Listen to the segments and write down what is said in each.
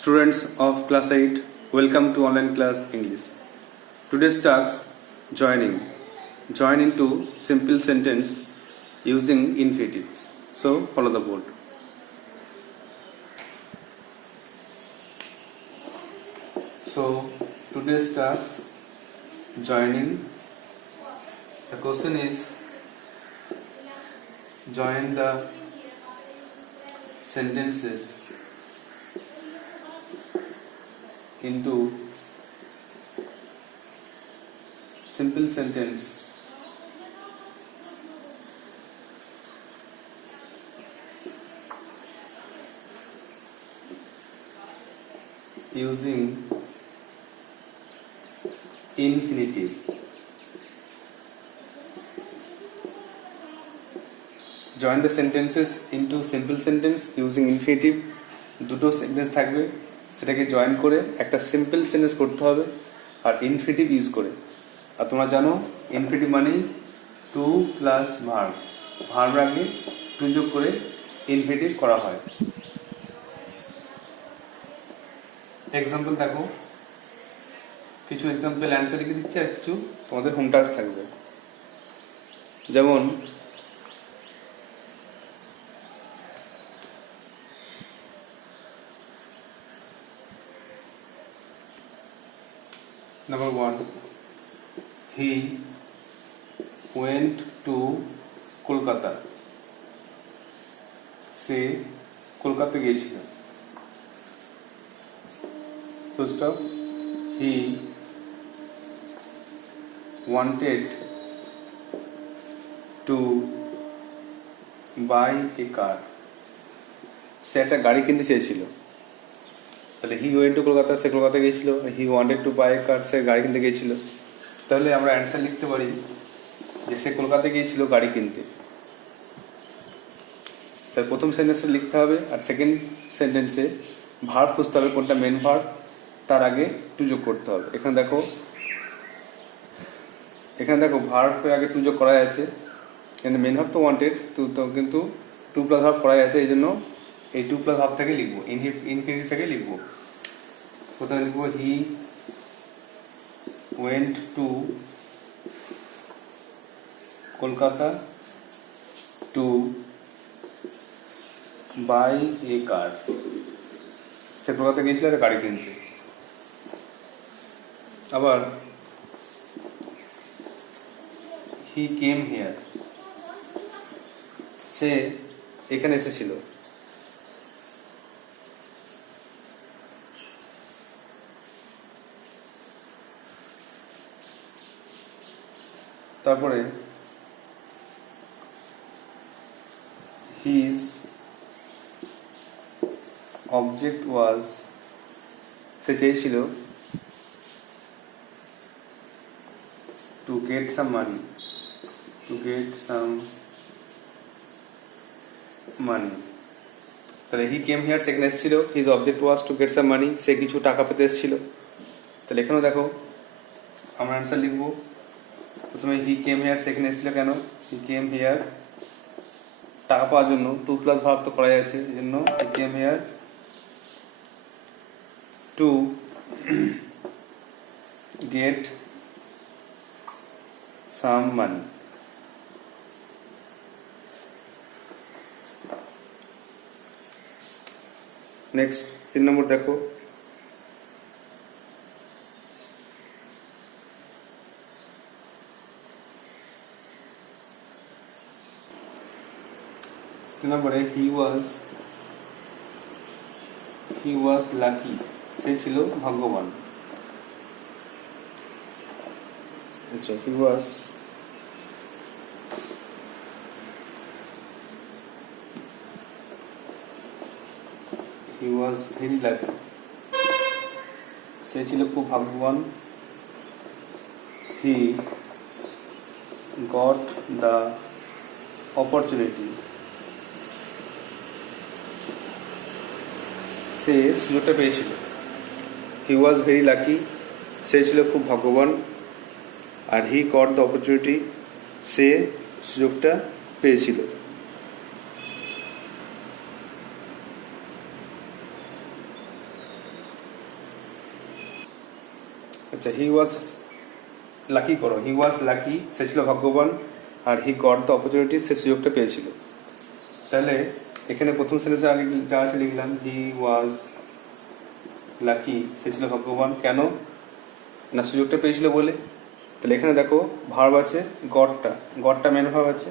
Students of class 8, welcome to online class English. Today's task, joining. Join into simple sentence using infinitives. So follow the board. So today's task, joining. The question is, join the sentences into simple sentence using infinitives. Join the sentences into simple sentence using infinitive. দুটো সেন্টেন্স থাকবে, সেটাকে জয়েন করে একটা simple sentence করতে হবে আর infinitive use করে। আর তোমরা জানো ইনফিনিটিভ মানে টু প্লাস ভার্ব, ভার্ব আগে টু যোগ করে ইনফিনিটিভ করা হয়। এক্সাম্পল দেখো, কিছু এক্সাম্পল অ্যান্সার লিখে দিচ্ছি আর কিছু তোমাদের হোম টাস্ক থাকবে। যেমন Number 1, he went to Kolkata. সে কলকাতা গিয়েছিল। First of, he wanted to buy a car. সে একটা গাড়ি কিনতে চেয়েছিল। তাহলে হি ওয়েন্ট টু কলকাতা, সে কলকাতা গিয়েছিল। হি ওয়ান্টেড টু বাই কার, সে গাড়ি কিনতে গিয়েছিল। তাহলে আমরা অ্যান্সার লিখতে পারি যে সে কলকাতা গিয়েছিল গাড়ি কিনতে। তার প্রথম সেন্টেন্সে লিখতে হবে আর সেকেন্ড সেন্টেন্সে ভার্ব খুঁজতে হবে কোনটা মেন ভার্ব, তার আগে টু যোগ করতে হবে। এখানে দেখো ভার্বের আগে টু যোগ করা আছে, কিন্তু মেন ভার্ব তো ওয়ান্টেড, কিন্তু টু প্লাস ভার্ব করাই আছে, এই জন্য এই টু প্লাস ভার্ব থেকে লিখবো, ইনফিনিটিভ থেকে লিখবো। প্রথমে লিখবো he went to Kolkata to buy a car. সে কলকাতা গিয়েছিল একটা গাড়ি কিনতে। আবার হি কেম হিয়ার, সে এখানে এসেছিল। তারপরে his object was, সে চেয়েছিল to get some money, তাহলে he came here সেখানে এসেছিল, his object was to get some money, সে কিছু টাকা পেতে এসেছিল। তাহলে এখানেও দেখো আমরা অ্যান্সার লিখবো। প্রথমে হি কেম হেয়ার, সেখানে এসেছিল কেন? হি কেম হেয়ার টাকা পাওয়ার জন্য, টু প্লাস ভার্ব তো করা যাচ্ছে, এই জন্য he came here to get some money. Next 3 number দেখো, নম্বরে হি ওয়াজ লাকি, সে ছিল ভাগ্যবান। আচ্ছা, হি ওয়াজ ভেরি লাকি, সে ছিল খুব ভাগ্যবান। হি গট দ্য অপরচুনিটি, সে সুযোগটা পেয়েছিল। হি ওয়াজ ভেরি লাকি, সে ছিল খুব ভাগ্যবান। আর হি গট দ্য অপরচুনিটি, সে সুযোগটা পেয়েছিল। আচ্ছা, হি ওয়াজ লাকি করো, হি ওয়াজ লাকি সে ছিল ভাগ্যবান, আর হি গট দ্য অপরচুনিটি সে সুযোগটা পেয়েছিল। তাহলে এখানে প্রথম সেন্টেন্সে যা আছে লিখলাম হি ওয়াজ লাকি সে ছিল ভাগ্যবান, কেন না সুযোগটা পেয়েছিল বলে। তাহলে এখানে দেখো ভার্ব আছে গডটা মেন ভার্ব আছে,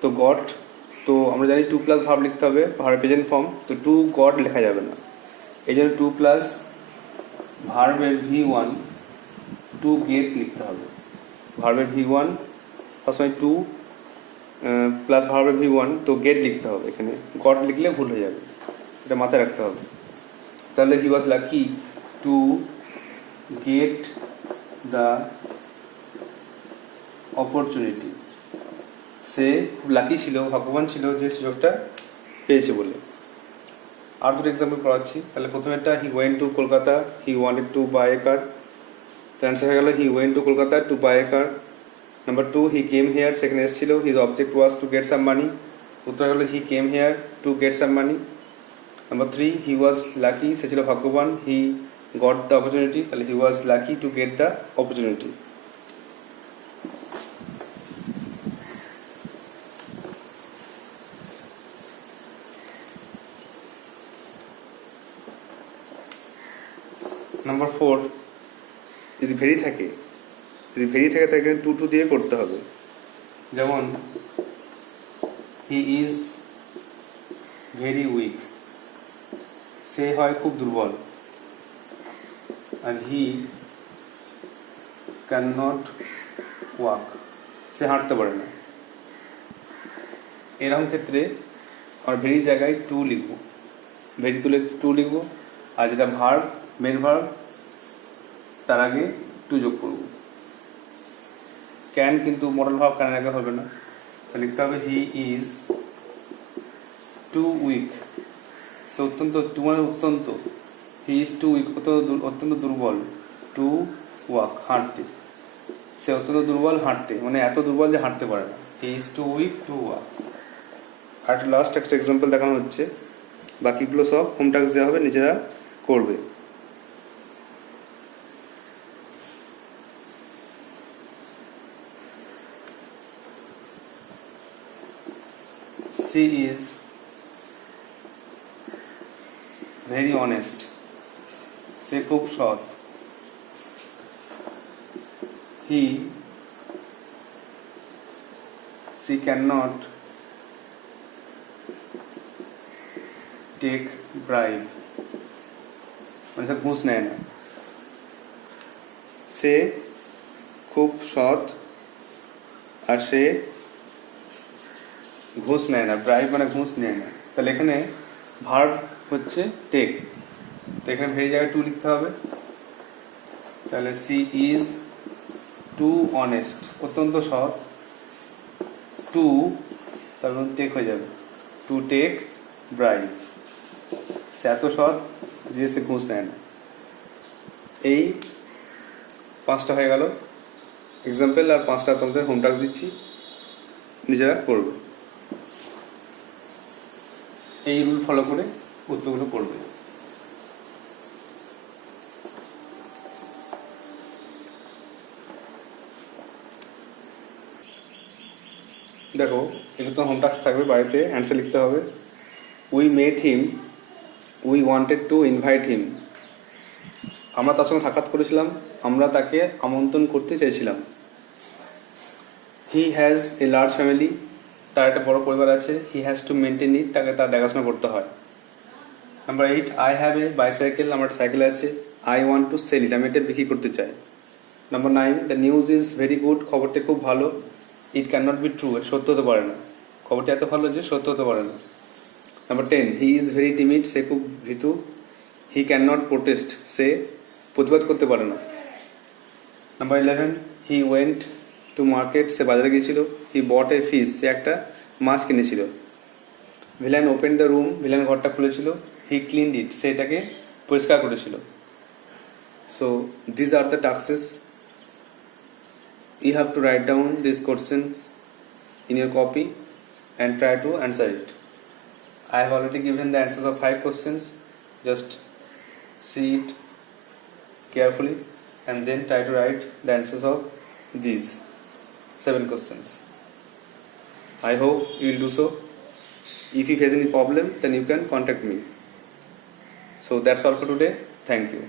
তো গড, তো আমরা জানি 2 প্লাস ভার্ব লিখতে হবে, ভার্ব প্রেজেন্ট ফর্ম, তো টু গড লেখা যাবে না, এই জন্য 2 প্লাস ভার্বের V1 টু গেট লিখতে হবে। ভার্বের V1 সবসময় 2 প্লাস ভার্বের V1, তো গেট লিখতে হবে, এখানে গড লিখলে ভুল হয়ে যাবে, এটা মাথায় রাখতে হবে। তাহলে he was lucky to get the opportunity, সে খুব লাকি ছিল, ভাগ্যবান ছিল যে সুযোগটা পেয়েছে বলে। আর দুটো এক্সাম্পল করাচ্ছি। তাহলে প্রথমেরটা he went to Kolkata, he wanted to buy a car, তো অ্যান্সার হয়ে গেল he went to Kolkata to buy a car. Number 2 he came here, সেখানে এসেছিল, his object was to get some money, উত্তর হলো he came here to get some money. Number 3 he was lucky, সে ছিল ভাগ্যবান, হি গট দ্য অপরচুনিটি, তাহলে he was lucky to get the opportunity. Number 4 যদি ভেরি থাকে তাহলে টু টু দিয়ে করতে হবে। যেমন হি ইজ ভেরি উইক, সে হয় খুব দুর্বল, আর হি ক্যান নট ওয়াক, সে হাঁটতে পারে না। এরকম ক্ষেত্রে আমরা ভেরি জায়গায় টু লিখব, ভেরি তুলে টু লিখব, আর যেটা ভার্ব মেন ভার্ব তার আগে টু যোগ করব। ক্যান কিন্তু মডেল ভার্ব ক্যানের আগে হবে না, তো লিখতে হবে হি ইজ টু উইক, সে অত্যন্ত, টু মানে অত্যন্ত, হি ইজ টু উইক অত্যন্ত দুর্বল, টু ওয়াক হাঁটতে, সে অত্যন্ত দুর্বল হাঁটতে, মানে এত দুর্বল যে হাঁটতে পারে না, he is too weak to walk. আর লাস্ট একটা এক্সাম্পল দেখানো হচ্ছে, বাকিগুলো সব হোম টাস্ক দেওয়া হবে, নিজেরা করবে। She is very honest, সে খুব সৎ, she cannot take bribe, মানে সে ঘুষ নেয় না, সে খুব সৎ আর সে ঘুষ নেয় না, ব্রাইব মানে ঘুষ নেয় না। তাহলে এখানে ভার্ব হচ্ছে টেক, তো এখানে ভেরি জায়গায় টু লিখতে হবে। তাহলে সি ইজ টু অনেস্ট, অত্যন্ত সৎ, টু তারপর টেক হয়ে যাবে, টু টেক ব্রাইব, সে এত সৎ যে সে ঘুষ নেয় না। এই 5টা হয়ে গেল এক্সাম্পল, আর 5টা তোমাদের হোম টাস্ক দিচ্ছি, নিজেরা করবে। এই রুল ফলো করে উত্তরগুলো করবে। দেখো এগুলো তো হোম টাস্ক থাকবে, বাড়িতে অ্যান্সার লিখতে হবে। We met him, we wanted to invite him, আমরা তার সঙ্গে সাক্ষাৎ করেছিলাম, আমরা তাকে আমন্ত্রণ করতে চেয়েছিলাম। He has a large family, তার একটা বড় পরিবার আছে, he has to maintain it, তাকে তার দেখাশোনা করতে হয়। Number 8 I have a bicycle, আমার সাইকেল আছে, I want to sell it, আমি এটা বিক্রি করতে চাই। Number 9 the news is very good, খবরটি খুব ভালো, it can not be true, এটা সত্য হতে পারে না, খবরটি এত ভালো যে সত্য হতে পারে না। Number 10 he is very timid, সে খুব ভীতু, হি ক্যান নট প্রোটেস্ট, সে প্রতিবাদ করতে পারে না। Number 11 he went to market, সে বাজারে গিয়েছিল, হি বট এ ফিশ, সে একটা মাছ কিনেছিল। Villain open the room, villain ঘরটা খুলেছিল, হি ক্লিনড ইট, সে এটাকে পরিষ্কার করেছিল। So this are the tasks, you have to write down these questions in your copy and try to answer it. I have already given the answers of 5 questions, just see it carefully and then try to write the answers of these 7 questions. I hope you will do so. If you face any problem, then you can contact me. So that's all for today. Thank you.